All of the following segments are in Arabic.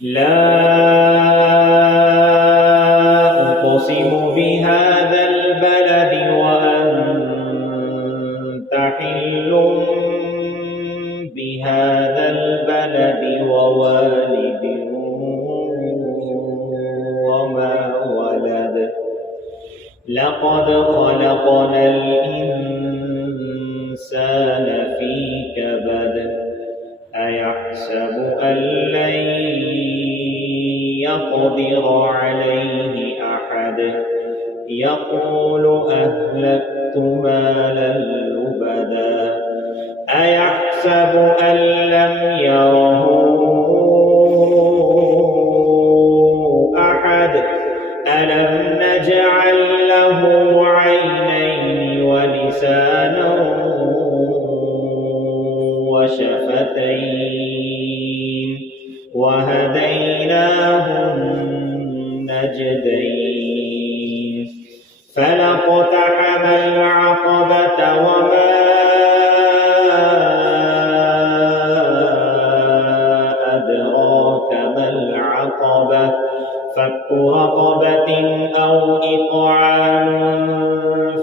لا أقسم بهذا البلد وأنت حل بهذا البلد ووالد وما ولد لقد خلقنا الإنسان في كبد أيحسب أن لن يقدر عليه أحد يقول أهلكت مالا لبدا أيحسب أن لم يره أحد ألم نجعل له عينين ولسانا وشفتين وهديناه النجدين فلاقتحم العقبة وما أدراك ما العقبة فك رقبة أو إطعام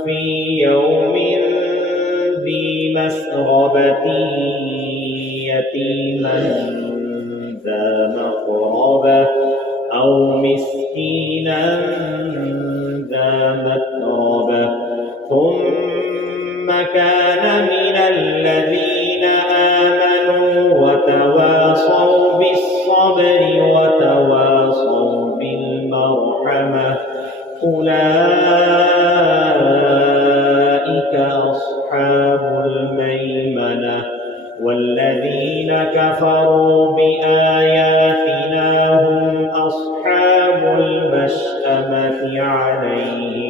في يوم ذي مسغبة يتيما ذا مقربة أو مسكينا ذا متربة ثم كان من الذين آمنوا وتواصوا بالصبر وتواصوا بالمرحمة أولئك أصحاب الميمنة والذين كفروا بآياتنا هم أصحاب المشأمة عليهم